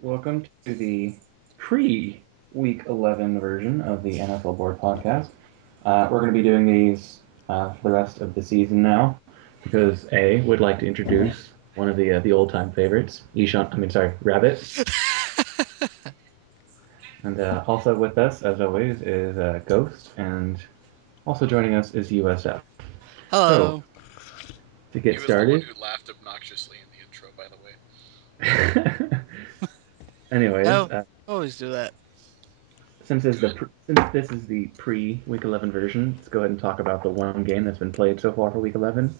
Welcome to the pre-Week 11 version of the NFL Board Podcast. We're going to be doing these for the rest of the season now because A would like to introduce one of the old-time favorites, Rabbit, and also with us, as always, is Ghost, and also joining us is USF. So Hello. to He get was the one started, who laughed obnoxiously in the intro, by the way. anyways, Oh, always do that. Good. Since this is the pre-Week 11 version, let's go ahead and talk about the one game that's been played so far for Week 11.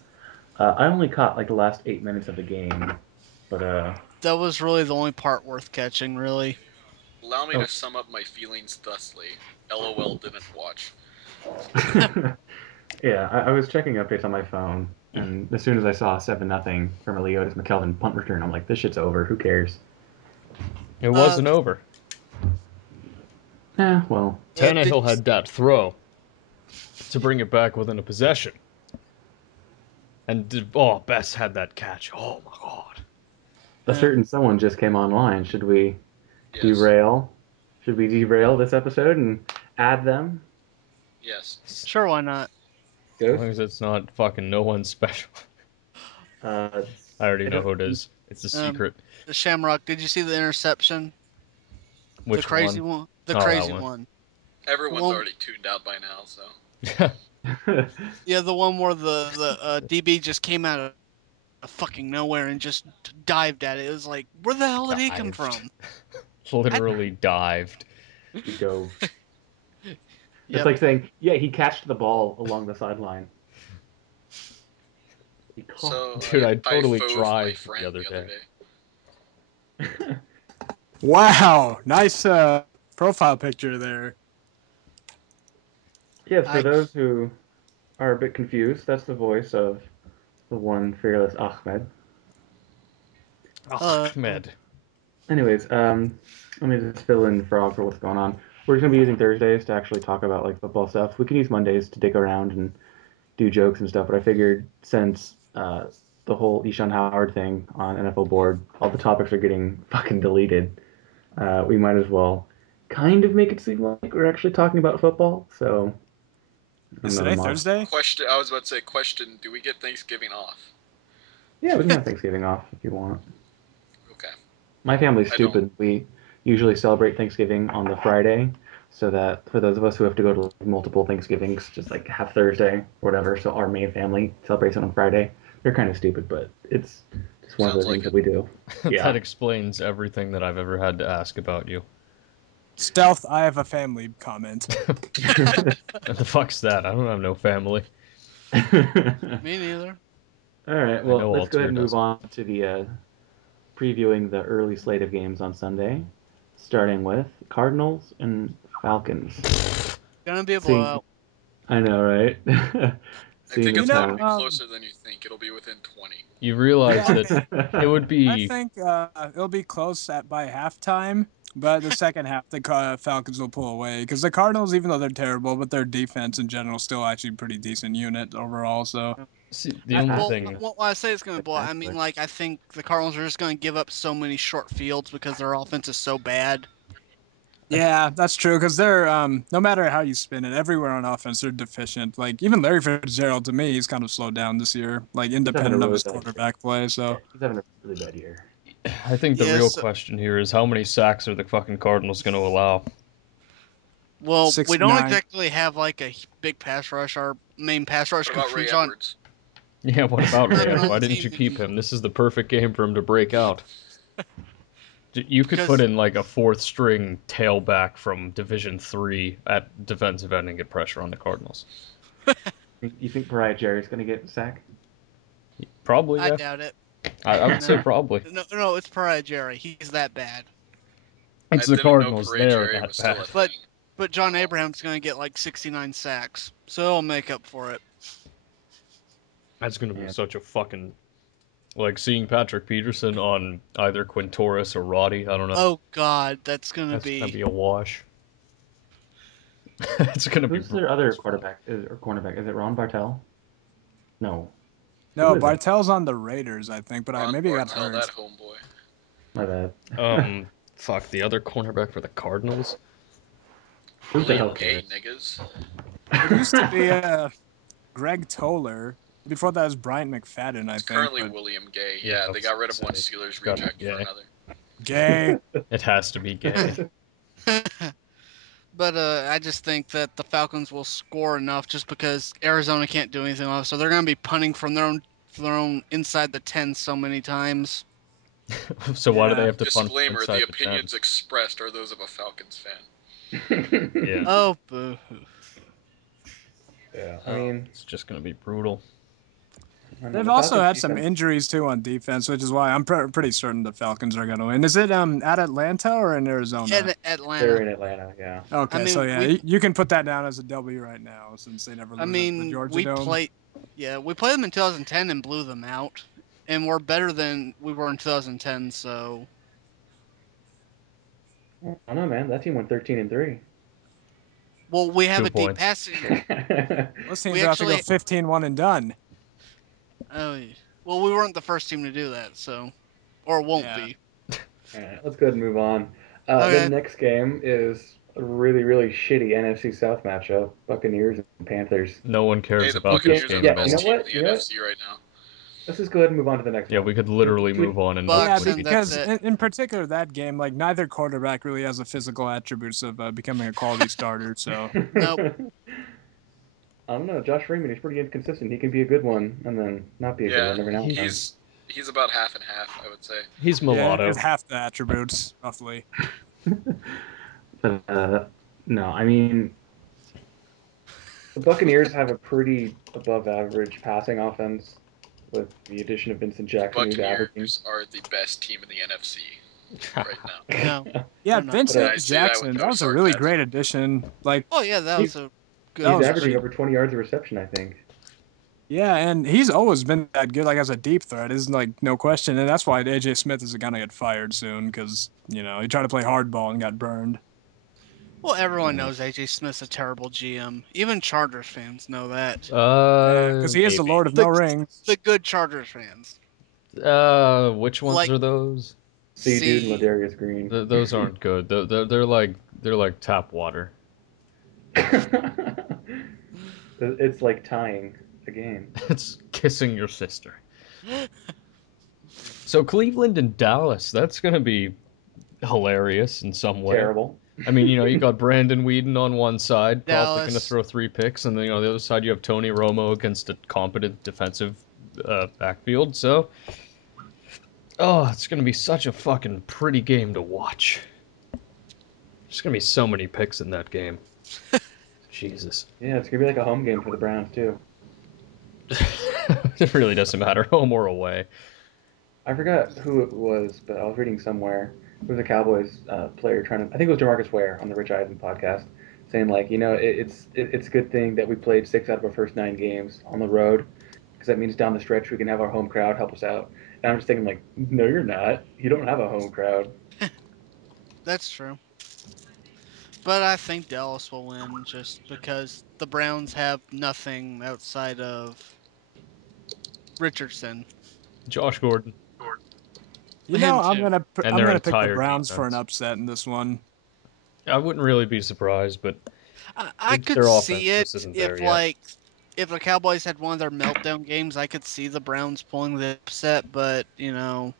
I only caught like the last 8 minutes of the game, but That was really the only part worth catching, really. Allow me oh, to sum up my feelings thusly. LOL didn't watch. yeah, I was checking updates on my phone, and as soon as I saw 7-0 from a Leotis McKelvin punt return, I'm like, this shit's over. Who cares? It Uh, wasn't over. Well, did Tannehill you had see? that throw to bring it back within a possession. And, Bess had that catch. Oh my god. a certain someone just came online. Should we Yes. derail? Should we derail this episode and add them? Yes. Sure, why not? As long Ghost? as it's not fucking no one special. Uh, I already it know who it doesn't. is. It's a Um, secret. the Shamrock. Did you see the interception? The Which crazy one? one. The Oh, that crazy one. one. The Everyone's one. already tuned out by now, so. Yeah, the one where the DB just came out of fucking nowhere and just dived at it. It was like, where the hell did he come Dived. from? I, Literally dived. He dove. It's yep. like saying, yeah, he catched the ball along the sideline. He caught So Dude, I I totally fove my drived the friend other the other day. day. the Wow, nice profile picture there. Yes, for I. those who are a bit confused, that's the voice of the one fearless Ahmed. Hello. Ahmed. Anyways, let me just fill in Frog for what's going on. We're just gonna be using Thursdays to actually talk about like football stuff. We can use Mondays to dick around and do jokes and stuff, but I figured since the whole Ishan Howard thing on NFL board, all the topics are getting fucking deleted. We might as well kind of make it seem like we're actually talking about football. So I'm Is gonna today mod. Thursday? Question. I was about to say, question, do we get Thanksgiving off? Yeah, we can have Thanksgiving off if you want. Okay. My family's I don't. stupid. We usually celebrate Thanksgiving on the Friday, so that for those of us who have to go to like, multiple Thanksgivings, just like have Thursday or whatever, so our main family celebrates it on Friday. They're kind of stupid, but it's just one of the Sounds things like that it. we do. That Yeah. explains everything that I've ever had to ask about you. Stealth, I have a family comment. What the fuck's that? I don't have no family. All Me neither. right. I Well, know let's go ahead Altair and move doesn't. on to the previewing the early slate of games on Sunday, starting with Cardinals and Falcons. Gonna be a Seeing, blowout. I know, right? I think Seeing You as it's going to know, how be closer than you think. It'll be within 20. You realize yeah, that it would I be think it'll be close at by halftime, but the second half the Falcons will pull away because the Cardinals, even though they're terrible, but their defense in general is still actually a pretty decent unit overall. So see, the I, only I, Well, thing. when I say it's going to blow, I mean spectacular. like I think the Cardinals are just going to give up so many short fields because their offense is so bad. yeah, that's true because they're no matter how you spin it, everywhere on offense they're deficient. Like even Larry Fitzgerald to me, he's kind of slowed down this year, like He's having a independent of really his bad year. quarterback play. So. He's having a really bad year. I think the real Yes. question here is how many sacks are the fucking Cardinals going to allow? Well, we don't 69. exactly have like a big pass rush. Our main pass rush What comes about from Ray John. Edwards? Yeah, what about Not Ray? even on Why the didn't team you keep him? anymore This is the perfect game for him to break out. You could put because in like a fourth string tailback from Division Three at defensive end and get pressure on the Cardinals. You think Pariah Jerry's going to get a sack? Probably, I yeah. doubt it. I would say No, probably. no, it's Pariah Jerry. He's that bad. I It's the didn't know Cardinals. Pere They are Jerry that was still a bad. But thing. John Abraham's going to get like 69 sacks, so he'll make up for it. That's going to be And such a fucking like seeing Patrick Peterson on either Quintoris or Roddy. I don't know. Oh God, that's going to That's going to be. be a wash. It's going to be who's brutal their other as fuck. quarterback or cornerback? Is it Ron Bartel? No. Who No, is it? Bartel's on the Raiders, I think, but I Ron maybe he got Bartel, hurt. that homeboy. My bad. Um, fuck, the other cornerback for the Cardinals? Who the hell William Gay, cares? niggas. It used to be Greg Toller. Before that was Bryant McFadden, I It's think. currently But William Gay. Yeah, Yeah, I they was got rid of gonna one say, Steelers gotta be reject for Gay. another. gay. It has to be Gay. But I just think that the Falcons will score enough just because Arizona can't do anything else. So they're going to be punting from their own inside the 10 so many times. So why do they Yeah. have to punt from Disclaimer: inside the the 10? opinions expressed are those of a Falcons fan. Yeah. Oh, boo. Yeah, I mean, It's just gonna be brutal. I don't know, They've the also Falcons had some defense- injuries too on defense, which is why I'm pretty certain the Falcons are going to win. Is it at Atlanta or in Arizona? In They're Atlanta. in Atlanta, yeah. Okay, I mean, so yeah, you can put that down as a W right now since they never I lose at the mean, Georgia we Dome. played them in 2010 and blew them out. And we're better than we were in 2010, so I don't know, man. That team went 13-3. well, we have 2 a deep points. passing. Those We teams have to go actually 15-1 and done. Oh, well, we weren't the first team to do that, so or won't Yeah. be. All right, let's go ahead and move on. The Okay. next game is a really, really shitty NFC South matchup: Buccaneers and Panthers. No one Hey, cares the about this Buccaneers are game the at Yeah, you best know all. team what? in You the know what? NFC right now. Let's just go ahead and move on to the next Yeah, one. we could literally Can we- move on and Bucks not Yeah, and be. that's because it. in particular that game, like neither quarterback really has the physical attributes of becoming a quality starter. So Nope. I don't know. Josh Freeman, he's pretty inconsistent. He can be a good one and then not be a good Yeah, one every now and then. he's about half and half, I would say. He's yeah, mulatto. it's half the attributes roughly. But no, I mean, the Buccaneers have a pretty above average passing offense with the addition of Vincent The Jackson, who's averaging. Buccaneers are the best team in the NFC right now. No. Yeah, They're not. But, Vincent I say that with Jackson, no that was a really sarcasm. great addition. Like Oh yeah, that was a good. That he's was averaging pretty- over 20 yards of reception, I think. yeah, and he's always been that good, like as a deep threat, is like no question, and that's why AJ Smith is gonna get fired soon because he tried to play hardball and got burned. Well, everyone knows AJ Smith's a terrible GM. Even Chargers fans know that. Because he is the Maybe. Lord of No Rings. The good Chargers fans. Which ones Like- are those? See, dude, and See, Ladarius Green. Those aren't good. They're like tap water. It's like tying a game. It's kissing your sister. So Cleveland and Dallas, that's gonna be hilarious in some way. Terrible. I mean, you got Brandon Whedon on one side, probably going to Dallas. throw 3 picks, and then on the other side you have Tony Romo against a competent defensive backfield. So, it's going to be such a fucking pretty game to watch. There's going to be so many picks in that game. Jesus. Yeah, it's gonna be like a home game for the Browns too. It really doesn't matter, home or away. I forgot who it was, but I was reading somewhere. It was a Cowboys player trying to. I think it was Demarcus Ware on the Rich Eisen podcast, saying like, it's a good thing that we played 6 out of our first 9 games on the road, because that means down the stretch we can have our home crowd help us out. And I'm just thinking like, no, you're not. You don't have a home crowd. That's true. But I think Dallas will win just because the Browns have nothing outside of Richardson. Josh Gordon. Him I'm too. gonna And I'm their gonna pick the entire Browns for an defense. upset in this one. I wouldn't really be surprised, but I could their offense see it just isn't if there yet. if the Cowboys had one of their meltdown games. I could see the Browns pulling the upset, but Because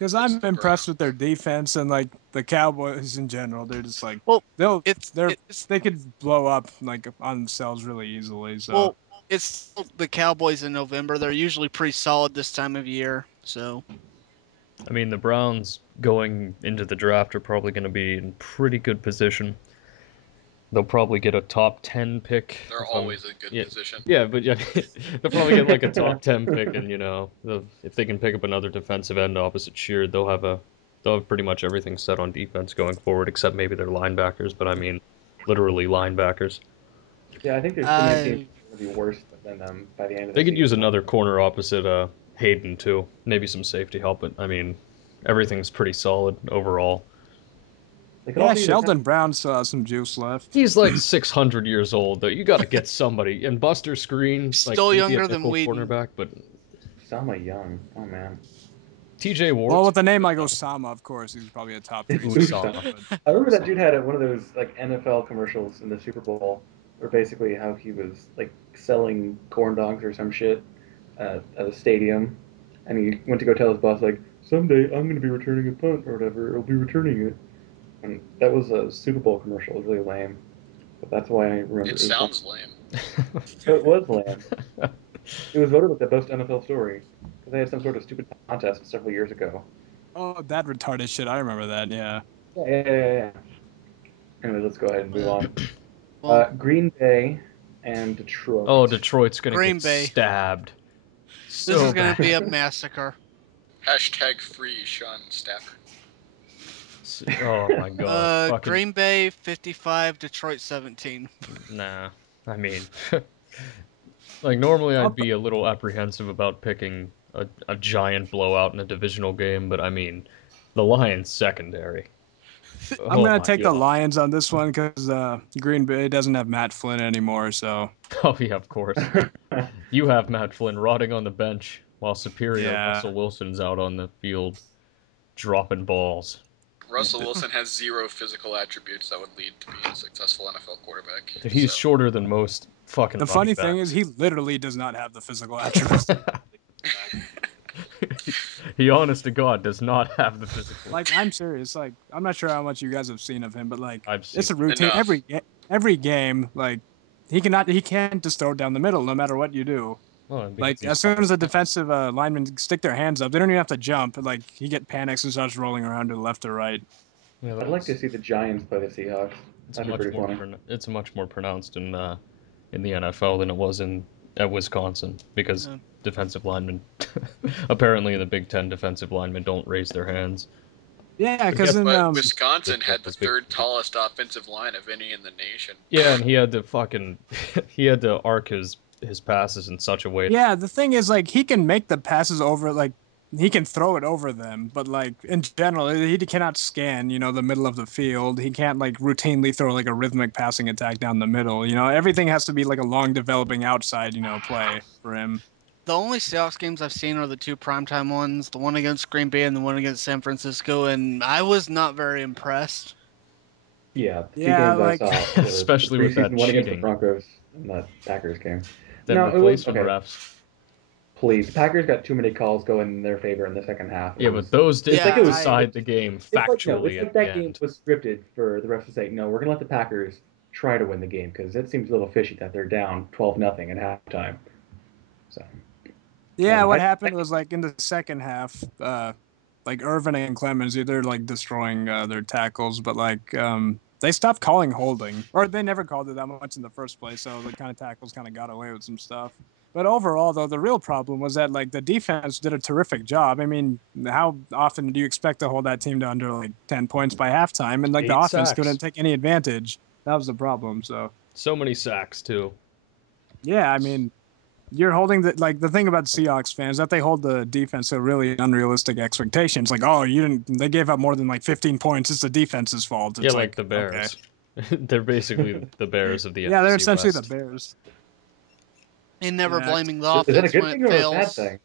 It's I'm the impressed Browns. with their defense and like the Cowboys in general. They're just like well, they it's could blow up like on themselves really easily. So well, it's still the Cowboys in November. They're usually pretty solid this time of year. So I mean, the Browns going into the draft are probably going to be in pretty good position. They'll probably get a top 10 pick. They're if I'm- always in good yeah, position. Yeah, but yeah, they'll probably get like a top 10 pick, and if they can pick up another defensive end opposite Sheard, they'll have pretty much everything set on defense going forward, except maybe their linebackers. But I mean, literally linebackers. Yeah, I think there's too many teams that will be worse than them by the end of the They could season. use another corner opposite Hayden too, maybe some safety help. But I mean, everything's pretty solid overall. They could yeah, also use a Sheldon Brown still has some juice left. He's like 600 years old, though. You got to get somebody. And Buster Screen, like Still maybe younger a than nickel Whedon. cornerback, but Selma Young. Oh man. TJ Ward. Well, with a name like Osama, of course, he's probably a top 3 Osama. safety. I remember that dude had one of those like NFL commercials in the Super Bowl, where basically how he was like selling corn dogs or some shit at a stadium, and he went to go tell his boss like, someday I'm going to be returning a punt or whatever. I'll be returning it, and that was a Super Bowl commercial. It was really lame, but that's why I remember. It sounds lame. It was lame. It was voted like the best NFL story because they had some sort of stupid contest several years ago. Oh, that retarded shit. I remember that, yeah. Yeah. Anyway, let's go ahead and move on. Well, Green Bay and Detroit. Oh, Detroit's gonna Green get Bay. stabbed. this So is going bad. to be a massacre. Hashtag free Sean Stafford. Oh my god. Fucking Green Bay 55, Detroit 17. nah. I mean, like normally I'll I'd be a little apprehensive about picking a giant blowout in a divisional game, but I mean, the Lions secondary. I'm Oh gonna my take the god. Lions on this one because Green Bay doesn't have Matt Flynn anymore. So Oh yeah, of course. You have Matt Flynn rotting on the bench while superior yeah, Russell Wilson's out on the field dropping balls. Russell Wilson has 0 physical attributes that would lead to being a successful NFL quarterback. Dude, he's so. shorter than most fucking the running funny thing backs. is he literally does not have the physical attributes. He honest to God does not have the physical. Like I'm serious. Like I'm not sure how much you guys have seen of him, but like I've seen it's a routine enough. every game. Like he can't just throw it down the middle no matter what you do. Well, because Like he's as soon as the defensive linemen stick their hands up, they don't even have to jump. Like he panics and starts rolling around to the left or right. yeah, I'd like to see the Giants play the Seahawks. it's That'd be much pretty more funny. it's much more pronounced in the NFL than it was in at Wisconsin because Yeah. defensive linemen apparently in the Big Ten defensive linemen don't raise their hands. Yeah, because in But Wisconsin the- had the the big- 3rd tallest offensive line of any in the nation. Yeah, and he had to fucking he had to arc his passes in such a way. yeah, the thing is like he can make the passes over like he can throw it over them, but like in general he cannot scan, the middle of the field. He can't like routinely throw like a rhythmic passing attack down the middle. Everything has to be like a long developing outside, play for him. The only Seahawks games I've seen are the 2 primetime ones, the one against Green Bay and the one against San Francisco, and I was not very impressed. Yeah, the two Yeah, games I like saw were the Especially with that preseason one against the cheating. Broncos and the Packers game. Them No, it was replacement okay. refs. Please, the Packers got too many calls going in their favor in the second half. Yeah, but those did Yeah, decide the game It's like no, it's factually like at the that game end. was scripted for the refs to say, no, we're gonna let the Packers try to win the game because it seems a little fishy that they're down 12-0 at halftime. So yeah, no, what happened was like in the second half, like Irvin and Clemens, they're like destroying their tackles, but like they stopped calling holding, or they never called it that much in the first place. So the kind of tackles kind of got away with some stuff. But overall, though, the real problem was that like the defense did a terrific job. I mean, how often do you expect to hold that team to under like 10 points by halftime? And like the 8 offense sacks. couldn't take any advantage. That was the problem. So So many sacks too. yeah, I mean, you're holding the thing about Seahawks fans that they hold the defense to really unrealistic expectations. Like, oh, they gave up more than like 15 points. It's the defense's fault. It's Yeah, like the okay. Bears. They're basically the Bears of the Yeah, they're NFC essentially West. the Bears. And never Yeah. blaming the is that a offense good when it thing or a bad fails. thing?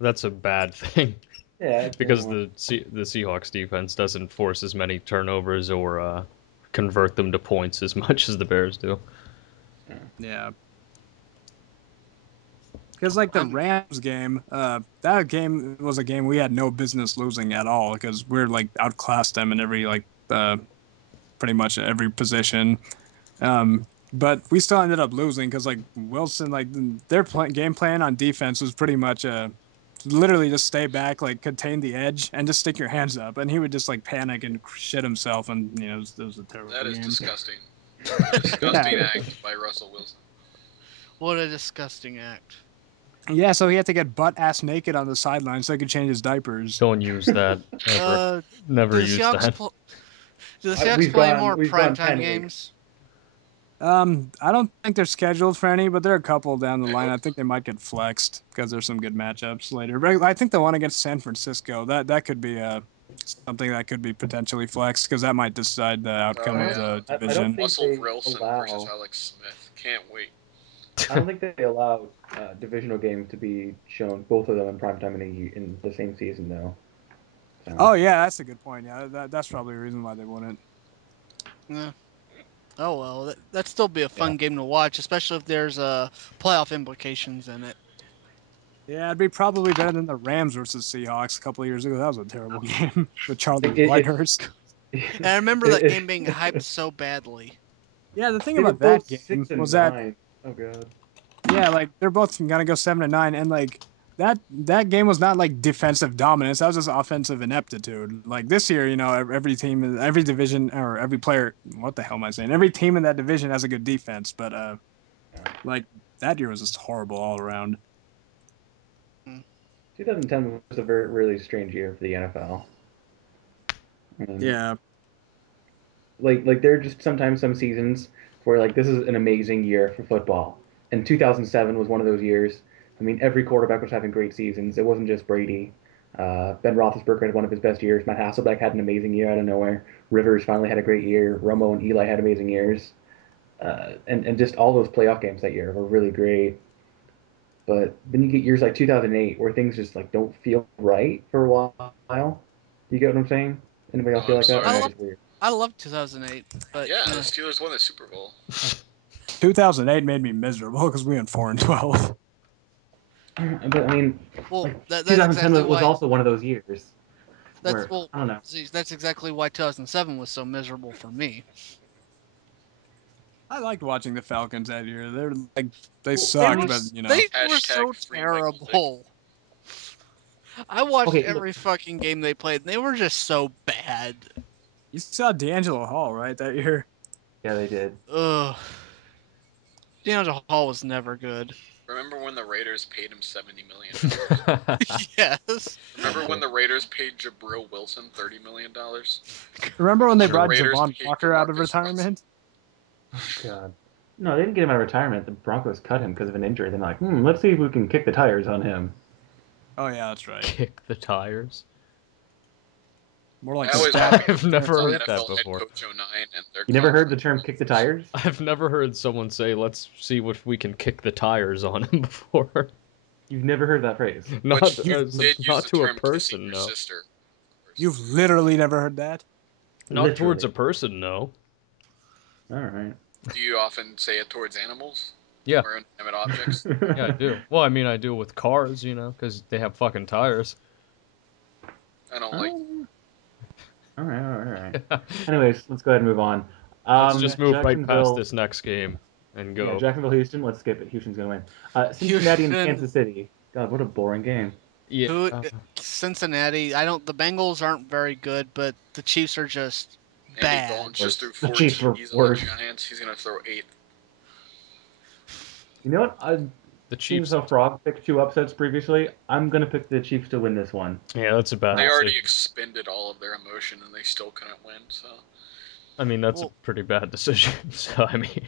That's a bad thing Yeah, because the Seahawks defense doesn't force as many turnovers or convert them to points as much as the Bears do. Yeah. Because like the Rams game, that game was a game we had no business losing at all because we're like outclassed them in every pretty much every position. But we still ended up losing because like Wilson, like their game plan on defense was pretty much literally just stay back, like contain the edge, and just stick your hands up, and he would just like panic and shit himself, and it was a terrible That is game. disgusting. Disgusting Yeah. act by Russell Wilson. What a disgusting act. Yeah, so he had to get butt ass naked on the sideline so he could change his diapers. Don't use that ever. Never Do the use Seahawks that. do the Seahawks play more we've gone primetime 10 games? I don't think they're scheduled for any, but there are a couple down the I line. hope I think they might get flexed because there's some good matchups later. But I think the one against San Francisco that could be something that could be potentially flexed because that might decide the outcome of the I division. don't think Russell they Wilson allow. versus Alex Smith. Can't wait. I don't think they allow divisional games to be shown both of them in primetime in the same season though. Oh yeah, that's a good point. Yeah, that's probably a reason why they wouldn't. Yeah. Oh well, that'd still be a fun game to watch, especially if there's playoff implications in it. Yeah, it'd be probably better than the Rams versus Seahawks a couple of years ago. That was a terrible game with Charlie It- it- Whitehurst. And I remember that game being hyped so badly. Yeah, the thing They were about that both game 6 and was that 9. Oh god. yeah, like they're both gonna go 7-9, and like that game was not like defensive dominance. That was just offensive ineptitude. Like this year, every team, every division, or every player. What the hell am I saying? Every team in that division has a good defense, but like that year was just horrible all around. 2010 was a very really strange year for the NFL. I mean, Yeah, like there are just sometimes some seasons where like this is an amazing year for football, and 2007 was one of those years. I mean, every quarterback was having great seasons. It wasn't just Brady. Ben Roethlisberger had one of his best years. Matt Hasselbeck had an amazing year out of nowhere. Rivers finally had a great year. Romo and Eli had amazing years. And just all those playoff games that year were really great. But then you get years like 2008 where things just like don't feel right for a while. You get what I'm saying? Anybody else Oh, feel I'm like that? Or sorry. am I I love just weird? I love 2008, but Yeah, the Steelers won the Super Bowl. 2008 made me miserable because we went 4-12. But I mean, well, like that's 2010 exactly was why. also one of those years That's where well, I don't know. see, that's exactly why 2007 was so miserable for me. I liked watching the Falcons that year. They're like they Well, They I sucked, were mean, but they were Hashtag so free Michael Vick. terrible. I watched okay, look, every fucking game they played, and they were just so bad. you saw D'Angelo Hall right that year. yeah, they did. Ugh. DeAndre Hall was never good. Remember when the Raiders paid him $70 million? Yes. Remember when the Raiders paid Jabril Wilson $30 million? Remember when they The brought Raiders Javon paid Walker out of DeMarcus retirement? Oh god. No, they didn't get him out of retirement. The Broncos cut him because of an injury. They're like, let's see if we can kick the tires on him. Oh yeah, that's right. Kick the tires. More like I always stab. want to I've never NFL heard that head before. coach 09 and their You never heard the contract term "kick the rules. tires"? I've never heard someone say, "Let's see if we can kick the tires on him" before. You've never heard that phrase. Not But you did use not the to a term kissing person, your no. sister. You've literally never heard that? Not towards Literally. a person, no. All right. Do you often say it towards animals Yeah, or inanimate objects? yeah, I do. Well, I mean, I do with cars, because they have fucking tires. I don't like. Oh, all right, all right, all right. Anyways, let's go ahead and move on. Let's just move right past Jacksonville. this next game and Yeah, go. Jacksonville, Houston. Let's skip it. Houston's gonna win. Cincinnati and Houston, Kansas City. God, what a boring game. Yeah, who Cincinnati. I don't. The Bengals aren't very good, but the Chiefs are just Andy bad. Dalton just threw The 4 Chiefs were TDs on the worse. Giants. He's gonna throw 8. You know what? the Seeing as Chiefs. how Frog picked 2 upsets previously, I'm gonna pick the Chiefs to win this one. Yeah, that's a bad They already decision. expended all of their emotion and they still couldn't win. So I mean, that's a Well, pretty bad decision. So, I mean,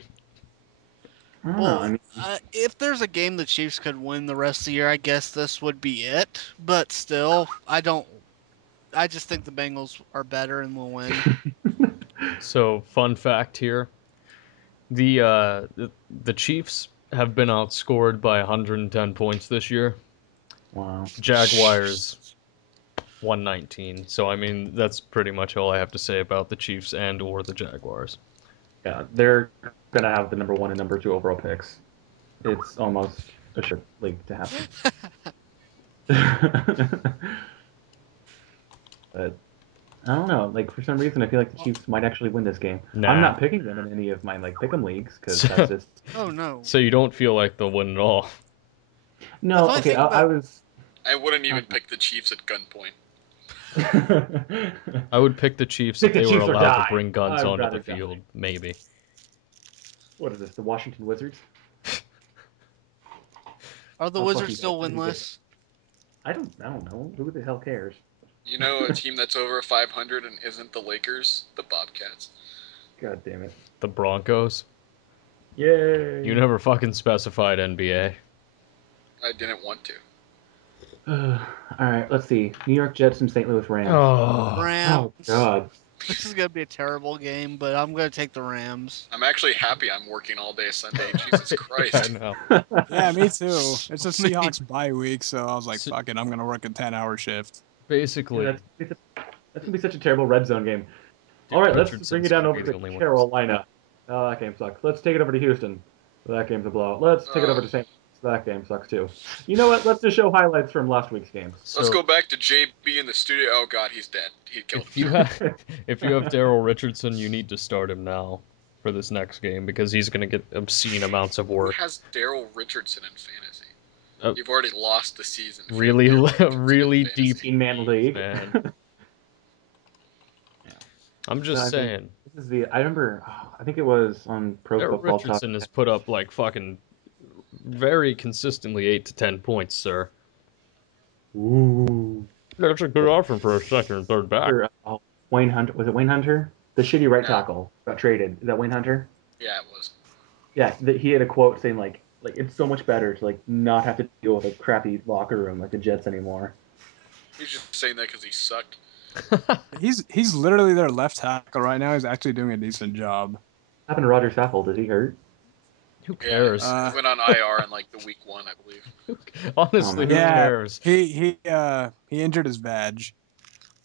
I don't know. I well, mean, if there's a game the Chiefs could win the rest of the year, I guess this would be it. But still, I don't. I just think the Bengals are better and will win. so fun fact here: the Chiefs have been outscored by 110 points this year. wow. Jaguars 119. So I mean, that's pretty much all I have to say about the Chiefs and or the Jaguars. Yeah, they're gonna have the number 1 and number 2 overall picks. It's almost a sure league to happen. But I don't know. Like for some reason, I feel like the Chiefs might actually win this game. I'm Nah. not picking them in any of my like pick'em leagues because that's just Oh no. So you don't feel like they'll win at all. The no. funny Okay, thing I about was. I wouldn't I even don't know. pick the Chiefs at gunpoint. I would pick the Chiefs Pick if the they were Chiefs or allowed to die. bring guns I'd onto the rather field, die. maybe. What is this? The Washington Wizards? are the Oh fuck Wizards you guys! still I need to get. winless? I don't know. Who the hell cares? You know a team that's over 500 and isn't the Lakers? The Bobcats. God damn it! The Broncos. Yay! You never fucking specified NBA. I didn't want to. All right, let's see. New York Jets and St. Louis Rams. Oh. Oh Rams. God. This is gonna be a terrible game, but I'm gonna take the Rams. I'm actually happy I'm working all day Sunday. Jesus Christ. I know. Yeah, me too. It's a Me- Seahawks bye week, so I was like, So- fuck it, I'm gonna work a 10-hour shift. Basically, That's gonna be such a terrible red zone game. dude, All right, let's Richardson's bring it down gonna over be the to only one. Carolina. Oh, that game sucks. Let's take it over to Houston. That game's a blowout. Let's take it over to St. Louis. That game sucks too. You know what? Let's just show highlights from last week's games. Let's So go back to JB in the studio. Oh God, he's dead. He killed if you himself. have if you have Daryl Richardson, you need to start him now for this next game because he's gonna get obscene amounts of Who work. has Daryl Richardson in fantasy? Oh. You've already lost the season. if you Really, have Daryl Richardson in really fantasy. deep 18-man league. man. I'm just I think saying. this is the. I remember. I think it was on Pro Daryl Football Talk. Richardson has put up like fucking very consistently 8 to 10 points, sir. Ooh. That's a good option for a second and third back. Wayne Hunter. Was it Wayne Hunter? The shitty right No. tackle got traded. Is that Wayne Hunter? Yeah, it was. Yeah, he had a quote saying like it's so much better to like not have to deal with a crappy locker room like the Jets anymore. He's just saying that because he sucked. He's literally their left tackle right now. He's actually doing a decent job. What happened to Roger Saffold? Is he hurt? Who cares? Yeah, he went on IR in like the week 1, I believe. Honestly, Oh, who Yeah, cares? he injured his badge.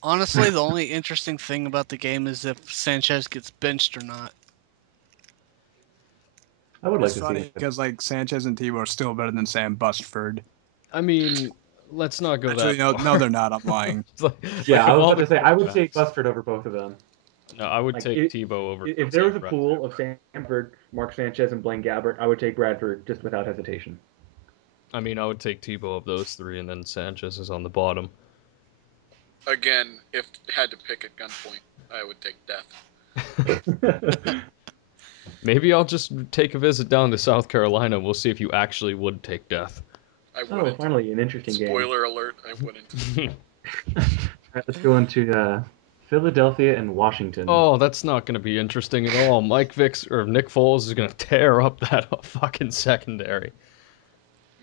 Honestly, the only interesting thing about the game is if Sanchez gets benched or not. I would like It's to funny see it. because like Sanchez and Tebow are still better than Sam Bustford. I mean, let's not go Actually, that no, far. they're not. I'm lying. Yeah, Like, I of was all about the to say I would take quarterbacks- Busford over both of them. No, I would Like take Tebow over. if there was a Bradford. pool of Sanford, Mark Sanchez, and Blaine Gabbert, I would take Bradford just without hesitation. I mean, I would take Tebow of those three, and then Sanchez is on the bottom. Again, if had to pick at gunpoint, I would take death. Maybe I'll just take a visit down to South Carolina. We'll see if you actually would take death. I Oh, wouldn't. finally an interesting game. Spoiler alert, I wouldn't. All right, let's go into Philadelphia and Washington. Oh, that's not going to be interesting at all. Nick Foles is going to tear up that fucking secondary.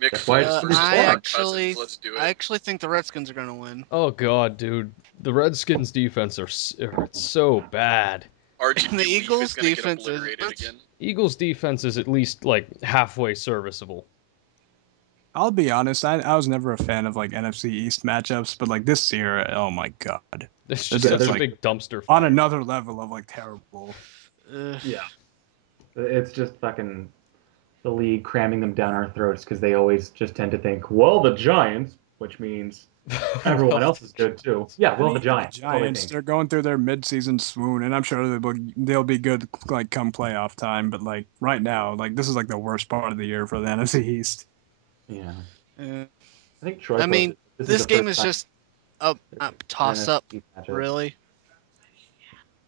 Nick That's why it's Foles in versus his I squad. Kirk Cousins. Let's do I it. actually think the Redskins are going to win. Oh god, dude, the Redskins defense are so bad. RGB The Leaf is Eagles' going to get defense is- obliterated again. Eagles defense is at least like halfway serviceable. I'll be honest. I was never a fan of like NFC East matchups, but like this year, oh my god, It's They're just such a like big dumpster on fire. another level of like terrible. Yeah, it's just fucking the league cramming them down our throats because they always just tend to think, well, the Giants, which means everyone else is good too. Yeah, well, the Giants. The That's all they Giants, think. they're going through their mid-season swoon, and I'm sure they'll be good like come playoff time. But like right now, like this is like the worst part of the year for the NFC East. Yeah, Uh, I think Troy I mean, posted this is this the game first is time just a an toss-up, NFC matchup. really.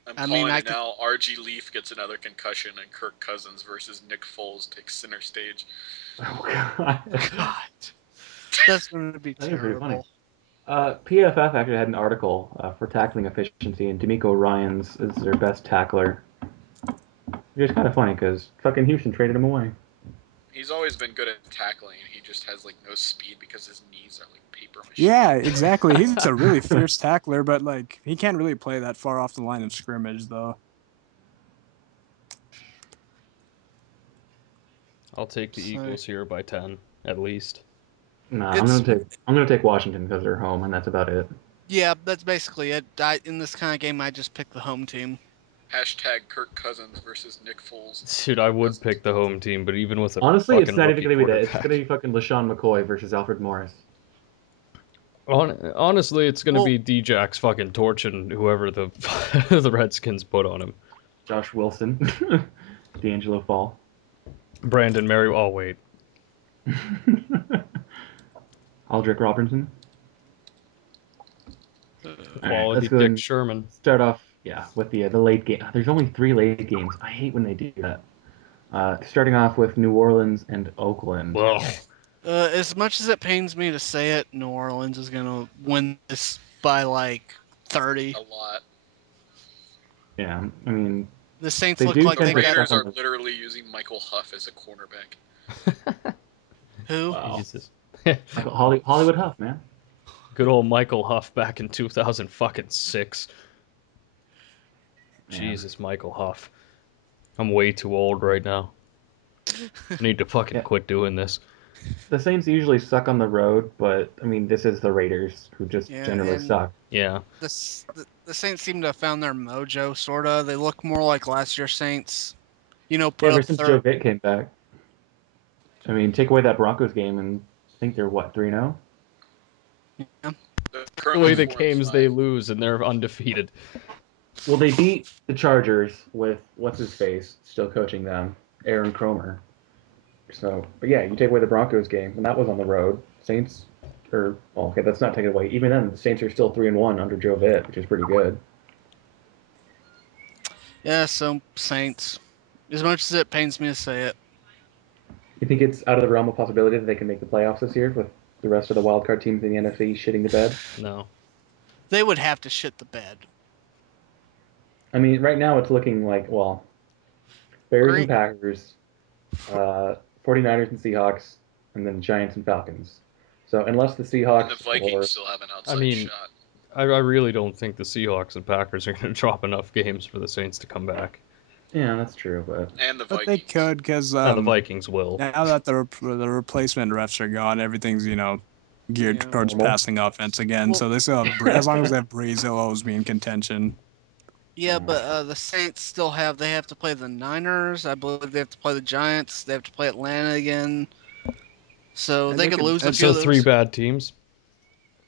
I'm I calling mean, I it now. RG Leaf gets another concussion, and Kirk Cousins versus Nick Foles takes center stage. Oh god, God, that's going to be I think it's pretty funny. terrible. PFF actually had an article for tackling efficiency, and D'Amico Ryans is their best tackler. Which is kind of funny because fucking Houston traded him away. He's always been good at tackling, and he just has like no speed because his knees are like paper mache. Yeah, exactly. He's a really fierce tackler, but like he can't really play that far off the line of scrimmage, though. I'll take the Eagles here by 10 at least. No, It's- I'm gonna take Washington because they're home, and that's about it. Yeah, that's basically it. In this kind of game, I just pick the home team. Hashtag Kirk Cousins versus Nick Foles. Dude, I would pick the home team, but even with a Honestly, it's fucking not even rookie gonna be that. It's quarterback. gonna be fucking LaShawn McCoy versus Alfred Morris. Honestly, it's gonna Well- be D-Jack's fucking torching whoever the the Redskins put on him. Josh Wilson, D'Angelo Fall. Brandon Mary. Oh wait, Aldrick Robertson. All right, quality let's go Dick and Sherman. start off, with the late game. There's only 3 late games. I hate when they do that. Starting off with New Orleans and Oakland. Ugh. As much as it pains me to say it, New Orleans is going to win this by like 30. A lot. Yeah, I mean, The Saints They look do like The tend they to got Raiders suck are on the- literally using Michael Huff as a cornerback. who? Wow. Jesus. Hollywood Huff, man. Good old Michael Huff back in 2006. Yeah. Jesus, Michael Huff. I'm way too old right now. I need to fucking Yeah. quit doing this. The Saints usually suck on the road, but I mean, this is the Raiders who just Yeah, generally and suck. Yeah. the Saints seem to have found their mojo, sorta. They look more like last year's Saints. You know, Yeah, put ever up since Joe third. Vitt came back. I mean, take away that Broncos game, and I think they're what 3-0. Yeah. They're The currently way the 4 and games they 5. lose and they're undefeated. Well, they beat the Chargers with what's his face still coaching them, Aaron Cromer. So, but yeah, you take away the Broncos game, and that was on the road. Saints, or well, okay, that's not taken away. Even then, the Saints are still 3-1 under Joe Vitt, which is pretty good. Yeah, so Saints. As much as it pains me to say it. You think it's out of the realm of possibility that they can make the playoffs this year with the rest of the wild card teams in the NFC shitting the bed? No. They would have to shit the bed. I mean, right now it's looking like, well, Bears and Green, Packers, 49ers and Seahawks, and then Giants and Falcons. So unless the And Seahawks the Vikings or still have an I outside mean, shot. I really don't think the Seahawks and Packers are going to drop enough games for the Saints to come back. yeah, that's true, but And the But they Vikings. could, because The Vikings will. now that the replacement refs are gone, everything's geared Yeah. towards normal. passing offense again. Well- So they still have as long as they have Breeze, they'll always be in contention. Yeah, but the Saints still they have to play the Niners. I believe they have to play the Giants. They have to play Atlanta again. So And they they could could- lose a and few So of three those. bad teams.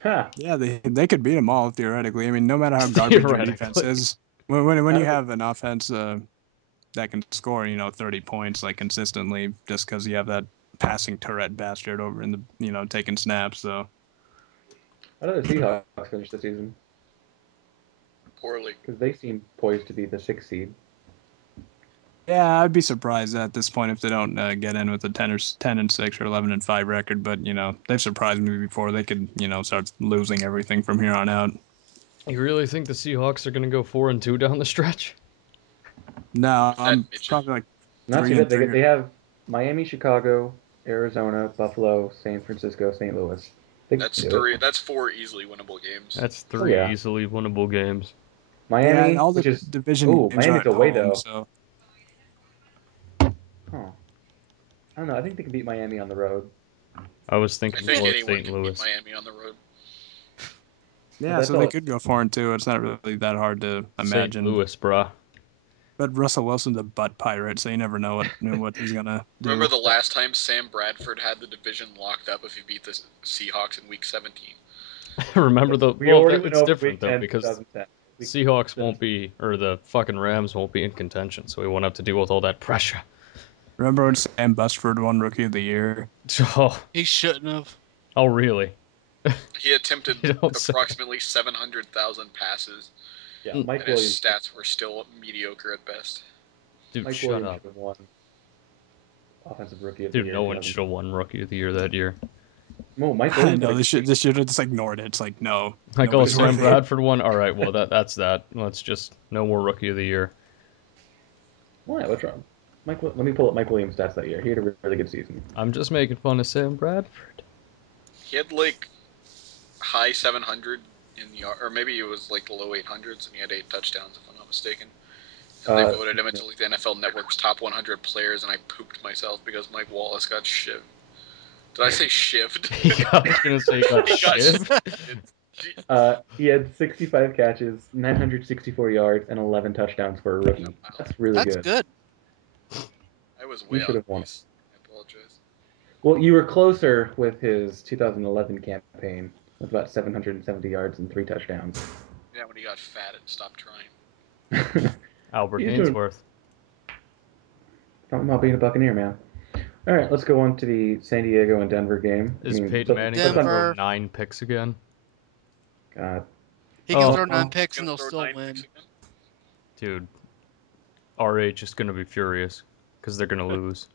huh. Yeah, they could beat them all theoretically. I mean, no matter how garbage your defense Theoretically. is, when How you do have an offense that can score 30 points like consistently, just because you have that passing Tourette bastard over in the taking snaps. So how do the Seahawks finish the season? Poorly. Because they seem poised to be the 6th seed. yeah, I'd be surprised at this point if they don't get in with a 10-6 or 11-5 record. But they've surprised me before. They could start losing everything from here on out. You really think the Seahawks are going to go 4-2 down the stretch? No, With that I'm midget. probably like Not too 3 bad. and They 3. they have Miami, Chicago, Arizona, Buffalo, San Francisco, St. Louis. They can That's do three. it. That's 4 easily winnable games. That's Oh three yeah, easily winnable games. Yeah, and Miami, all which the is division games are Miami's at away home. though. So Huh. I don't know. I think they can beat Miami on the road. I was I thinking think more anyone St. can beat Louis. Miami on the road. yeah, That's so they all. could go 4-2. It's not really that hard to St. imagine. Louis, bruh. But Russell Wilson's a butt pirate, so you never know what he's gonna do. Remember the last time Sam Bradford had the division locked up if he beat the Seahawks in Week 17? Remember We already went it's over different Week though 10, because 2010. Week Seahawks 10. won't be, or the fucking Rams won't be in contention, so we won't have to deal with all that pressure. Remember when Sam Busford won Rookie of the Year? Oh, He shouldn't have. oh really? He attempted You don't say. approximately 700,000 passes, Yeah, Mm. Mike and his Williams. stats were still mediocre at best. Dude, Mike shut Williams up. should have won Offensive Rookie of the Dude, Year no in one should have 2010. won Rookie of the Year that year. No, Mike I Williams had know a good they season. should have just ignored it. It's like no, Like, oh, nobody's Sam worth it. Bradford won? Alright, well, that's that. Let's just, no more Rookie of the Year. Why? What's wrong? Let me pull up Mike Williams' stats that year. He had a really good season. I'm just making fun of Sam Bradford. He had like high 700 in the, or maybe it was like the low 800s, and he had 8 touchdowns if I'm not mistaken. And they voted him into like the NFL Network's top 100 players, and I pooped myself because Mike Wallace got shivved. Did I say shivved? I was gonna say he got He got shivved. He had 65 catches, 964 yards, and 11 touchdowns for a rookie. That's really That's good. good. I was He way should off have won it. base. I apologize. Well, you were closer with his 2011 campaign with about 770 yards and 3 touchdowns. Yeah, when he got fat and stopped trying. Albert He's doing Ainsworth. something about being a Buccaneer, man. All right, let's go on to the San Diego and Denver game. Is Peyton Manning gonna Denver. throw 9 picks again? God. He can Oh. throw 9 Well, picks and Gonna they'll throw still 9 win. picks again? Dude, RH is gonna be furious because they're gonna lose.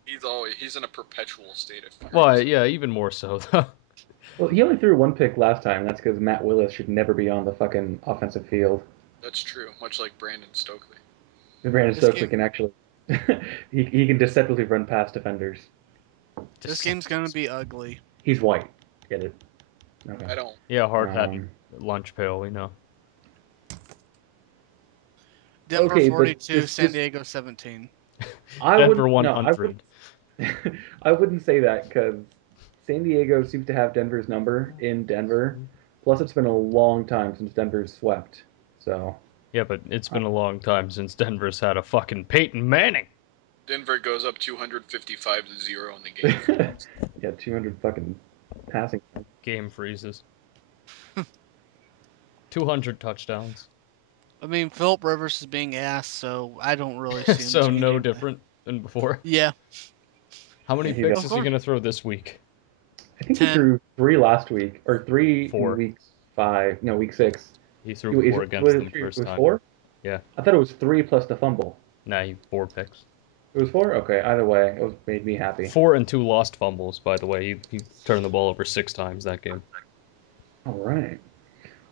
He's in a perpetual state of fire. Well, yeah, even more so though. well, he only threw 1 pick last time, and that's because Matt Willis should never be on the fucking offensive field. That's true, much like Brandon Stokely. Brandon This Stokely game, can actually he can deceptively run past defenders. this game's gonna be ugly. He's white. Get it? Okay. I don't. Yeah, hard hat Um, lunch pail, we know. Denver okay, but 42, San Diego 17. I Denver wouldn't. No, I 100. would. I wouldn't say that because San Diego seems to have Denver's number in Denver. Plus, it's been a long time since Denver's swept. So. Yeah, but it's been a long time since Denver's had a fucking Peyton Manning. Denver goes up 255-0 in the game. Yeah, 200 fucking passing. Game freezes. 200 touchdowns. I mean, Philip Rivers is being asked, so I don't really see him So changing no that. different than before. Yeah. How many Yeah, picks Of is he course. going to throw this week? I think 10. he threw 3 last week, or 3 4. in week 5. No, week 6. He threw 4 against them It first was time. 4? Yeah. I thought it was 3 plus the fumble. Nah, 4 picks. It was 4? Okay, either way, it made me happy. 4 and 2 lost fumbles, by the way. He turned the ball over 6 times that game. All right.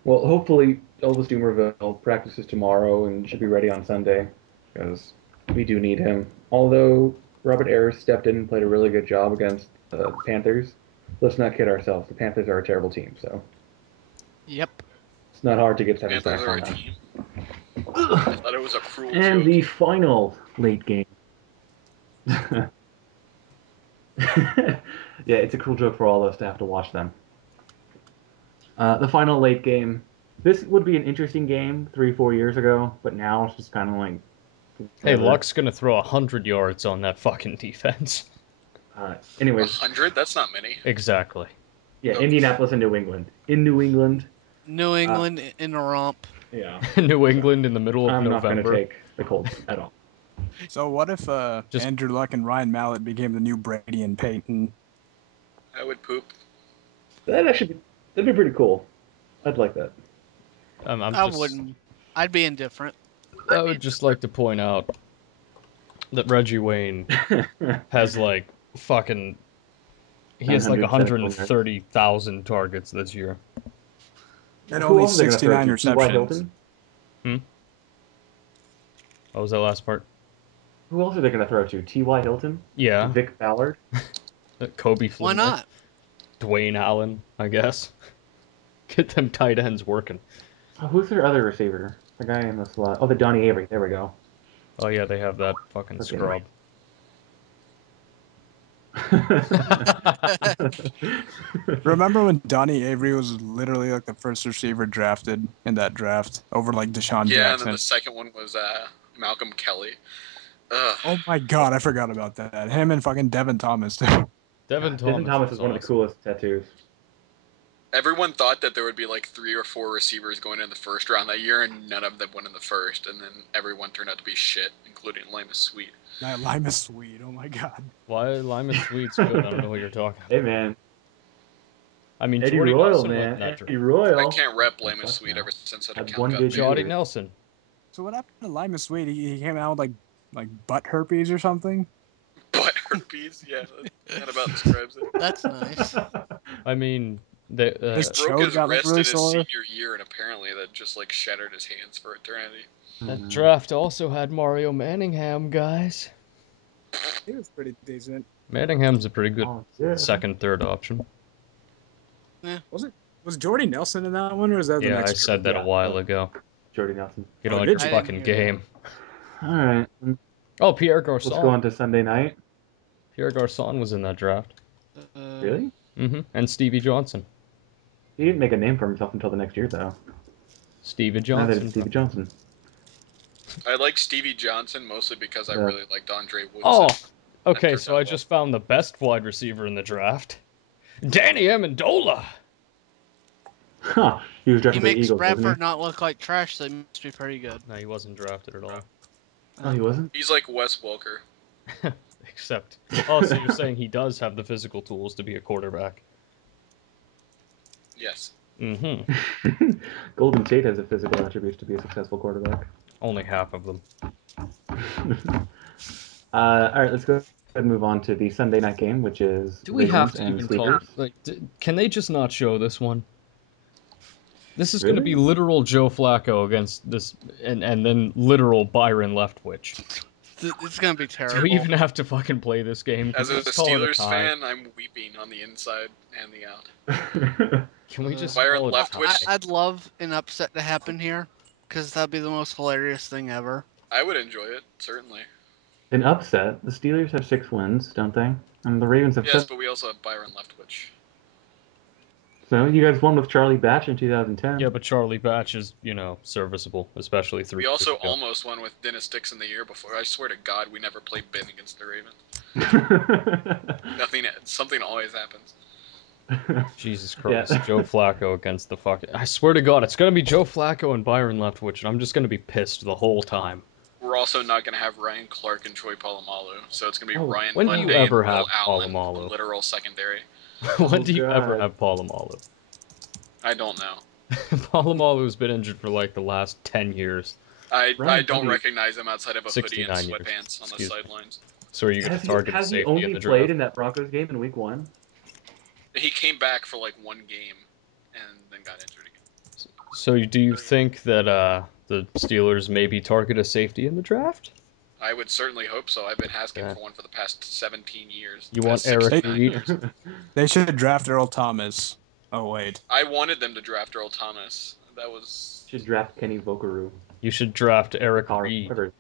Well, hopefully Elvis Dumerville practices tomorrow and should be ready on Sunday, because we do need him. Although Robert Ayers stepped in and played a really good job against the Panthers, let's not kid ourselves. The Panthers are a terrible team, so Yep. it's not hard to get 7 Panthers sacks are on a them. team. I thought it was a cruel And joke. the final late game. Yeah, it's a cruel joke for all of us to have to watch them. The final late game. This would be an interesting game 3-4 years ago, but now it's just kind of like. Hey, whatever. Luck's going to throw 100 yards on that fucking defense. Anyways, 100? That's not many. Exactly. yeah, Okay. Indianapolis and New England. In New England, New England in a romp. yeah, New England in the middle of I'm not going to November. take the Colts at all. So what if Just- Andrew Luck and Ryan Mallett became the new Brady and Peyton? I would poop. That'd be pretty cool. I'd like that. I wouldn't. I'd be indifferent. I would just like to point out that Reggie Wayne has like fucking. He has like 130,000 targets this year. And Who only else are they going to throw 69 to? T.Y. receptions. Hilton? What was that last part? Who else are they going to throw to? T.Y. Hilton? Yeah. Vic Ballard? Kobe Why Fleener. not? Dwayne Allen, I guess. Get them tight ends working. Oh, who's their other receiver? The guy in the slot. Oh, the Donnie Avery. There we go. Oh yeah, they have that fucking Okay. scrub. Remember when Donnie Avery was literally like the first receiver drafted in that draft over like Deshaun Yeah, and then Jackson? the second one was Malcolm Kelly. Ugh. Oh my god, I forgot about that. Him and fucking Devin Thomas too. Devin Thomas is one of the awesome. coolest tattoos. Everyone thought that there would be like 3 or 4 receivers going in the first round that year, and none of them went in the first. And then everyone turned out to be shit, including Limas Sweet. That Lima Sweet, oh my god. Why Lyman Sweet's good? I don't know what you're talking about. Hey, man. I mean, Eddie Jordy Royal, Nelson went man. in that Eddie draft. Royal. I can't rep Limas Sucks Sweet now. ever since that Had account one got good banned. Jordy year. Nelson. So what happened to Lima Sweet? He came out with like butt herpes or something? Butt herpes, yeah, that about describes it. That's nice. I mean, they, His Broke chode his got like wrist really in his sore. senior year, and apparently that just like shattered his hands for eternity. that draft also had Mario Manningham, guys. He was pretty decent. Manningham's a pretty good Oh, yeah. second, third option. Was Jordy Nelson in that one, or was that the Yeah, next? I said that a while ago. Jordy Nelson. Get Oh, on did your you? I fucking didn't hear game. All right. Oh, Pierre Let's go Garcon. on to Sunday night. Pierre Garcon was in that draft. Really? And Stevie Johnson. He didn't make a name for himself until the next year, though. Stevie Neither Johnson. did Stevie Johnson. I like Stevie Johnson mostly because I Yeah. really liked Andre Woodson. Oh, okay, That so turned I out just found the best wide receiver in the draft. Danny Amendola. Huh. He was He drafted by the makes Eagles, wasn't Bradford he? not look like trash, so he must be pretty good. No, he wasn't drafted at all. Oh, he wasn't? He's like Wes Welker. Except, oh, so you're saying he does have the physical tools to be a quarterback? Yes. Mm-hmm. Golden State has the physical attributes to be a successful quarterback. Only half of them. All right, let's go ahead and move on to the Sunday night game, which is Do we have Ravens to and even Steelers. talk? Like, can they just not show this one? This is going to Really? be literal Joe Flacco against this, and then literal Byron Leftwich. It's gonna be Do terrible. we even have to fucking play this game? Can As we a just call it a Steelers tie? fan, I'm weeping on the inside and the out. Can we just Byron call it a Leftwich? tie? I'd love an upset to happen here, because that'd be the most hilarious thing ever. I would enjoy it, certainly. An upset. The Steelers have 6 wins, don't they? And the Ravens have Yes, 7. but we also have Byron Leftwich. So you guys won with Charlie Batch in 2010. Yeah, but Charlie Batch is, serviceable, especially 3 We years also ago. almost won with Dennis Dixon the year before. I swear to God, we never played Ben against the Ravens. Something always happens. Jesus Yeah. Christ, Joe Flacco against the fucking... I swear to God, it's gonna be Joe Flacco and Byron Leftwich, and I'm just gonna be pissed the whole time. We're also not going to have Ryan Clark and Troy Polamalu, so it's going to be Oh, Ryan when do you Monday and ever Will have Allen, the Polamalu? literal secondary. When do you ever God. have Polamalu? I don't know. Polamalu's been injured for like the last 10 years. I Ryan don't Monday. recognize him outside of a hoodie and 69 years. sweatpants on the Excuse me. sidelines. So are you gonna target a Has he safety only in the played draft? in that Broncos game in week 1? He came back for like one game and then got injured again. So do you think that the Steelers maybe target a safety in the draft? I would certainly hope so. I've been asking Yeah. for one for the past 17 years. You Past want Eric 69 Reed? years. They should draft Earl Thomas. Oh wait. I wanted them to draft Earl Thomas. That was... Should draft Kenny Vokaru. You should draft Eric Or Reed. whatever.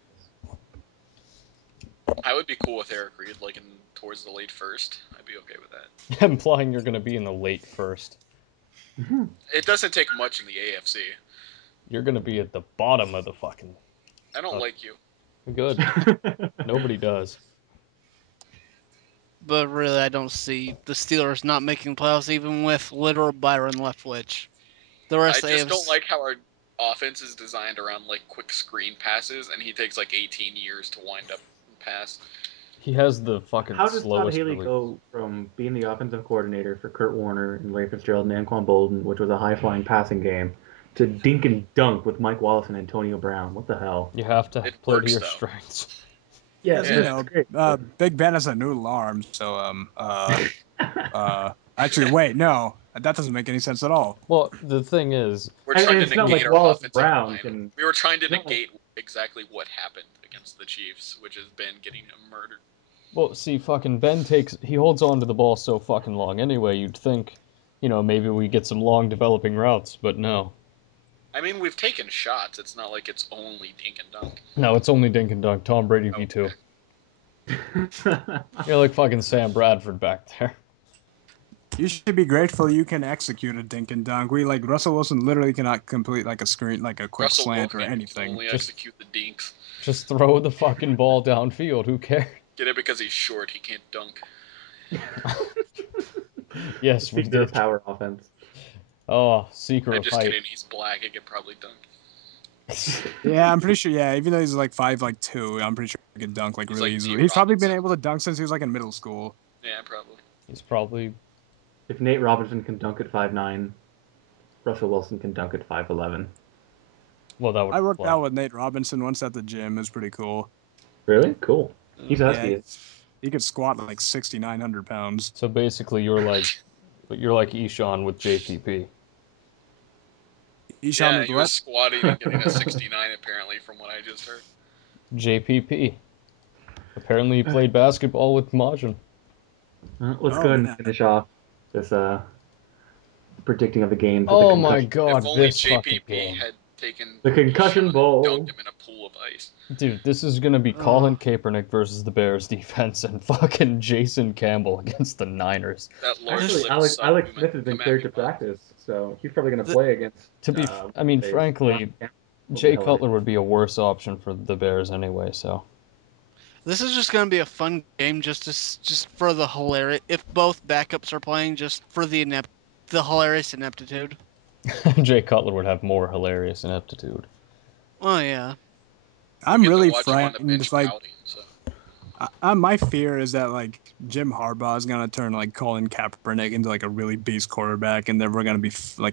I would be cool with Eric Reed, like towards the late first. I'd be okay with that. Implying you're gonna be in the late first. It doesn't take much in the AFC. You're gonna be at the bottom of the fucking... I don't like you. Good. Nobody does. But really, I don't see the Steelers not making playoffs even with literal Byron Leftwich. The I rest of the just don't AFC like how our offense is designed around like quick screen passes, and he takes like 18 years to wind up and pass. He has the fucking How does Todd slowest Haley release. go from being the offensive coordinator for Kurt Warner and Larry Fitzgerald and Anquan Bolden, which was a high-flying passing game, to dink and dunk with Mike Wallace and Antonio Brown? What the hell? You have to It play to works, your though. strengths. Yeah, Because, Yeah. you know, Big Ben has a noodle arm, so actually wait, no. That doesn't make any sense at all. Well, the thing is, We're And trying to it's not negate like our Wallace offensive Brown line. can. We were trying to it's not like- negate exactly what happened against the Chiefs, which is Ben getting murdered. well, see, fucking Ben he holds on to the ball so fucking long anyway, you'd think, maybe we get some long developing routes, but no. I mean, we've taken shots. It's not like it's only dink and dunk. No, it's only dink and dunk, Tom Brady V2. You're like fucking Sam Bradford back there. You should be grateful you can execute a dink and dunk. Russell Wilson literally cannot complete like a screen, like a quick Russell slant or Wilson can anything. only Just- execute the dinks. Just throw the fucking ball downfield, who cares? Get it because he's short. He can't dunk. Yes, we Secret did. power offense. Oh, secret I'm of just height. kidding. He's black. He could probably dunk. Yeah, I'm pretty sure. Yeah, even though he's like 5'2", I'm pretty sure he can dunk like He's really like easily. Nate He's probably been Robinson. able to dunk since he was like in middle school. Yeah, probably. He's probably... If Nate Robinson can dunk at 5'9", Russell Wilson can dunk at 5'11". Well, that would I worked fly. out with Nate Robinson once at the gym. It was pretty cool. Really? Cool. He's Yeah, husky. he could squat like 6,900 pounds. So basically, you're like Eshawn with JPP. Eshawn Yeah, with he what? was squatting and getting a 69 apparently, from what I just heard. JPP. Apparently, he played basketball with Majin. Let's Oh, go ahead man. and finish off this predicting of the games. With Oh the my concussion. god, If only this fucking JPP game. had taken The concussion Deshaun bowl. and dunked him in a pool of ice. Dude, this is gonna be Colin Kaepernick versus the Bears defense and fucking Jason Campbell against the Niners. That large Actually, lift Alex subhuman. Smith has been Come at cleared me, to Bob. practice, so he's probably going to play against. Frankly, Jay Cutler would be a worse option for the Bears anyway. So This is just going to be a fun game, just for the hilarious. If both backups are playing, just for the hilarious ineptitude. Jay Cutler would have more hilarious ineptitude. Oh yeah. I'm We get to really watch him on the frightened. bench Like, pouting, so. my fear is that like Jim Harbaugh is gonna turn like Colin Kaepernick into like a really beast quarterback, and then we're gonna be as a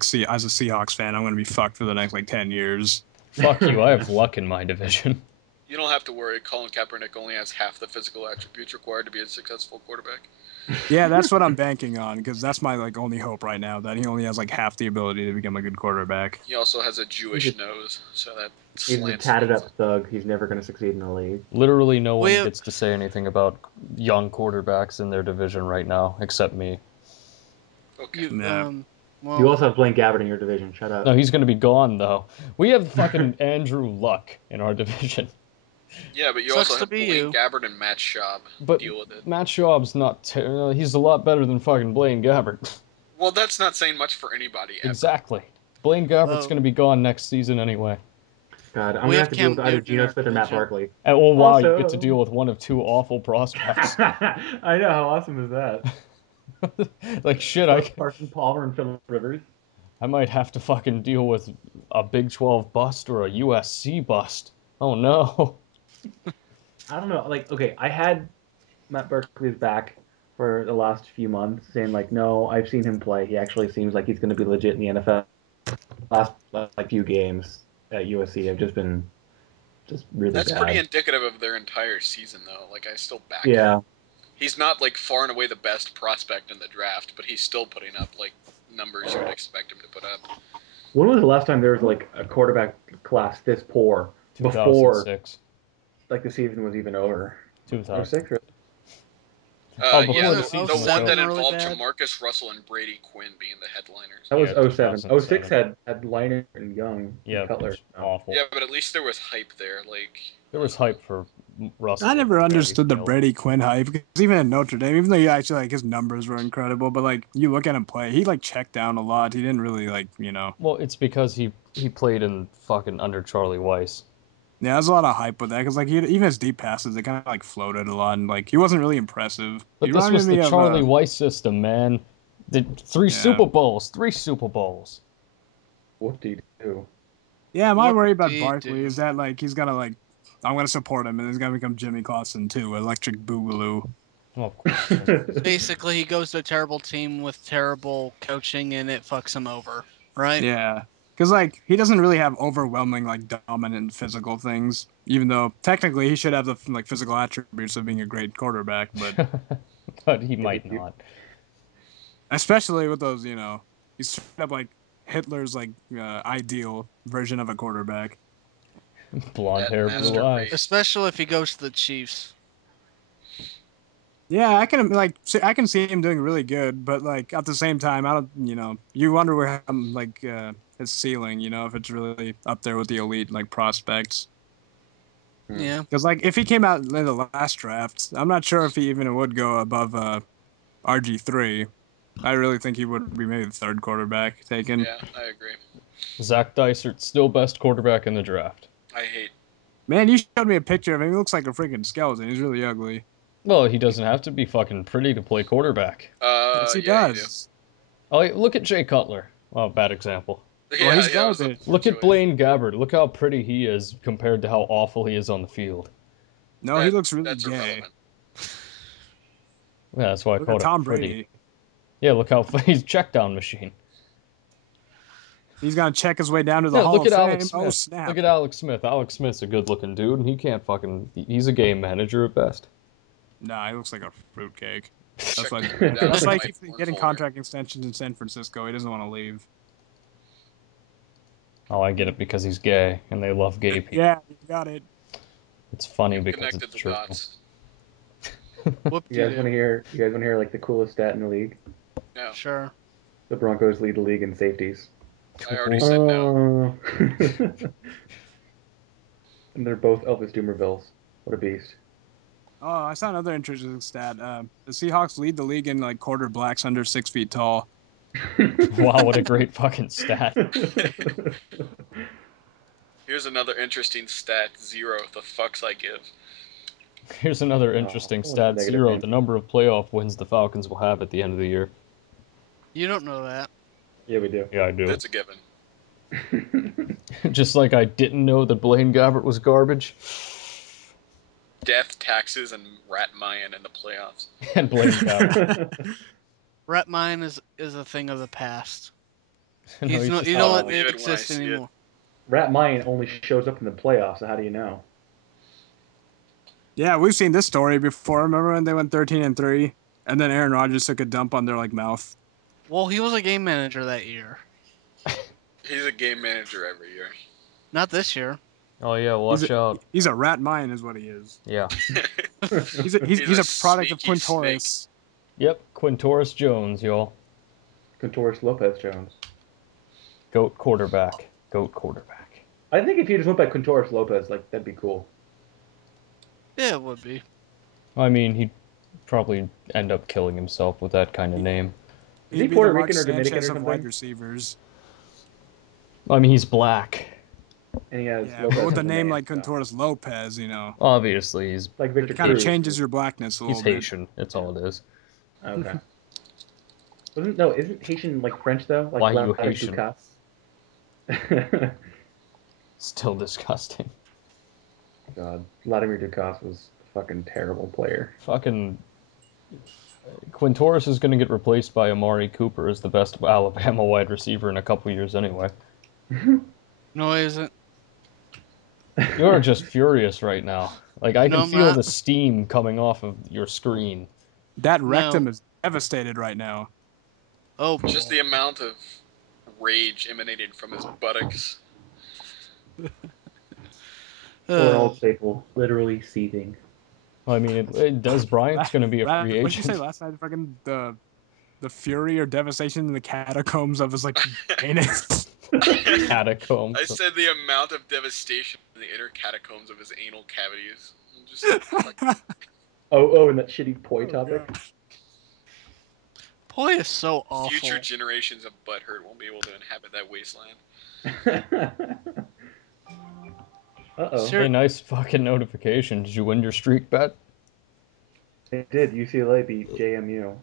Seahawks fan, I'm gonna be fucked for the next like 10 years. Fuck you! I have luck in my division. You don't have to worry. Colin Kaepernick only has half the physical attributes required to be a successful quarterback. Yeah, that's what I'm banking on because that's my like only hope right now, that he only has like half the ability to become a good quarterback. He also has a Jewish nose, so that He's a slants. tatted up thug. He's never going to succeed in the league. Literally, no one We have- gets to say anything about young quarterbacks in their division right now, except me. Okay. You Yeah. well, You also have Blaine Gabbert in your division. Shut up. No, he's gonna be gone though. We have fucking Andrew Luck in our division. Yeah, but you Sucks also to have be Blaine you. Gabbert and Matt Schaub. But Deal with it. Matt Schaub's not. He's a lot better than fucking Blaine Gabbert. Well, that's not saying much for anybody ever. Exactly. Blaine Gabbert's Oh. going to be gone next season anyway. God, I'm We gonna have have to deal Cam with either Newton in Geno our Smith or Matt division. Barkley. And, oh wow, you Also- get to deal with one of two awful prospects. I know, how awesome is that? Like shit, I Carson Palmer and Philip Rivers. might have to fucking deal with a Big 12 bust or a USC bust. Oh no. I don't know. Like, okay, I had Matt Barkley's back for the last few months, saying like, no, I've seen him play. He actually seems like he's going to be legit in the NFL. Last like few games at USC have just been just really That's bad. pretty indicative of their entire season, though. Like, I still back him. Yeah, He's not, like, far and away the best prospect in the draft, but he's still putting up, like, numbers you would expect him to put up. when was the last time there was like a quarterback class this poor before 2006. like the season was even over? 2000. 06, really? Oh, before Yeah, the the season one was that over. really involved bad? Jamarcus Russell and Brady Quinn being the headliners. That was Yeah, 07. 06 had Liner and Young Yeah, and Cutler. it's awful. Yeah, but at least there was hype there. Like, There was hype for Russell. I never Yeah, understood the failed. Brady Quinn hype because even at Notre Dame, even though he actually like his numbers were incredible, but like you look at him play, he like checked down a lot. He didn't really like Well, it's because he played in fucking under Charlie Weiss. Yeah, there's a lot of hype with that because like even his deep passes, they kind of like floated a lot, and like he wasn't really impressive. But He this reminded was me the of Charlie Weiss system, man. Did three Yeah. Super Bowls, 3 Super Bowls. What do you do? Yeah, my What worry about did he Barkley do? is that like he's gonna like I'm gonna support him and he's gonna become Jimmy Clausen too, Electric Boogaloo. Oh, of course. Basically, he goes to a terrible team with terrible coaching, and it fucks him over, right? Yeah, because like he doesn't really have overwhelming like dominant physical things, even though technically he should have the like physical attributes of being a great quarterback, but But he might not. especially with those he's straight up like Hitler's like ideal version of a quarterback. Blonde that hair, master blue eyes. race. Especially if he goes to the Chiefs. Yeah, I can see him doing really good, but like at the same time, I don't you wonder where like his ceiling, if it's really up there with the elite like prospects. Yeah. Because like if he came out in the last draft, I'm not sure if he even would go above RG3. I really think he would be maybe the third quarterback taken. Yeah, I agree. Zach Dysert, still best quarterback in the draft. I hate. Man, you showed me a picture of him. He looks like a freaking skeleton. He's really ugly. Well, he doesn't have to be fucking pretty to play quarterback. Yes, he Yeah, does. Oh, look at Jay Cutler. Oh, bad example. you do. Well, Yeah, he's yeah, it was a garbage. poor Look at choice. Blaine Gabbert. Look how pretty he is compared to how awful he is on the field. No, he looks really That's gay. irrelevant. Yeah, that's why I Look called at him Tom pretty. Brady. Yeah, look how he's a check down machine. He's gonna check his way down to the Yeah, Hall look of at Fame. Alex Oh Smith. snap! Look at Alex Smith. Alex Smith's a good looking dude, and he can't fucking. He's a game manager at best. Nah, he looks like a fruitcake. That's Check why. his way down That's to why my he keeps porn getting folder. contract extensions in San Francisco. He doesn't want to leave. Oh, I get it because he's gay, and they love gay people. Yeah, you got it. It's funny You've because connected it's the true. dots. Whoop You guys want to hear? You guys want to hear like the coolest stat in the league? No, Sure. The Broncos lead the league in safeties. I already said no. And they're both Elvis Dumervilles. What a beast. Oh, I saw another interesting stat. The Seahawks lead the league in like quarter blacks under 6 feet tall. Wow, what a great fucking stat. Here's another interesting stat. 0. The fucks I give. Here's another interesting Oh, stat. negative 0, man. the number of playoff wins the Falcons will have at the end of the year. You don't know that. Yeah, we do. Yeah, I do. That's a given. Just like I didn't know that Blaine Gabbert was garbage. Death, taxes, and rat Mayan in the playoffs. And Blaine Gabbert. Rhett Mine is a thing of the past. No, He's no, just you I'll don't believe it when I exist see it. anymore. Rat Mayan only shows up in the playoffs, so how do you know? Yeah, we've seen this story before. Remember when they went 13-3, and then Aaron Rodgers took a dump on their like mouth? Well, he was a game manager that year. He's a game manager every year. Not this year. Oh yeah, watch out. He's a rat mine, is what he is. Yeah. He's a product of sneaky Quintoris. Yep, Quintoris Jones, y'all. Contoris Lopez Jones. Goat quarterback. Goat quarterback. I think if you just went by Contoris Lopez, like that'd be cool. Yeah, it would be. I mean, he'd probably end up killing himself with that kind of name. Is He'd he be Puerto the Mark Rican or Dominican Sanchez or of something? wide receivers. I mean, he's black. And he has Yeah, Lopez but with as a name like so. Contreras Lopez, Obviously, he's Like Victor it kind of Cruz. changes your blackness a he's little bit. Haitian. That's all it is. Okay. Isn't Haitian like French though? Like Why you Vladimir Haitian? Ducasse? Still disgusting. God, Vladimir Ducasse was a fucking terrible player. Fucking Quintorris is going to get replaced by Amari Cooper as the best Alabama wide receiver in a couple years anyway. No, he isn't. You're just furious right now. Like, I No, can I'm feel not. the steam coming off of your screen. That No. rectum is devastated right now. Oh, Just the amount of rage emanating from his buttocks. Or Old Staple, literally seething. I mean, Des Bryant's going to be a free What did you say agent. last night? Fucking the fury or devastation in the catacombs of his like anus. Catacombs. I said the amount of devastation in the inner catacombs of his anal cavities. Just And that shitty poi Oh, topic. God. Poi is so awful. future generations of butthurt won't be able to inhabit that wasteland. Uh-oh. Ser- Hey, nice fucking notification. Did you win your streak bet? It did. UCLA beat JMU.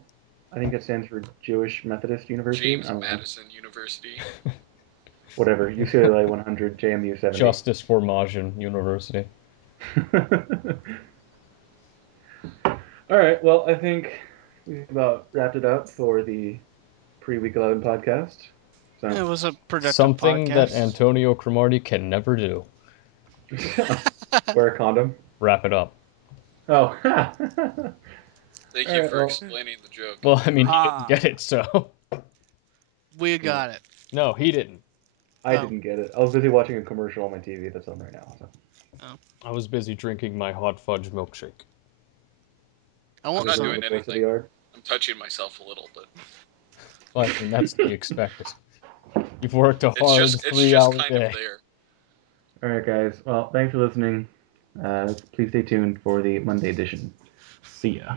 I think that stands for Jewish Methodist University. James I don't know. Madison University. Whatever. UCLA 100, JMU 70. Justice for Majin University. All right. Well, I think we've about wrapped it up for the pre-week 11 podcast. So it was a productive Something podcast. that Antonio Cromartie can never do. wear a condom. Wrap it up. Oh. Thank All you right, for well- explaining the joke. Well, I mean, he Ah. didn't get it, so. We got it. No, he didn't. I Oh. didn't get it. I was busy watching a commercial on my TV that's on right now. So. I was busy drinking my hot fudge milkshake. I I'm want not some. doing Close to the anything. yard. I'm touching myself a little, but Well, I mean, that's to be expected. You've worked a it's hard just 3-hour kind day. of there. All right, guys. Well, thanks for listening. Please stay tuned for the Monday edition. See ya.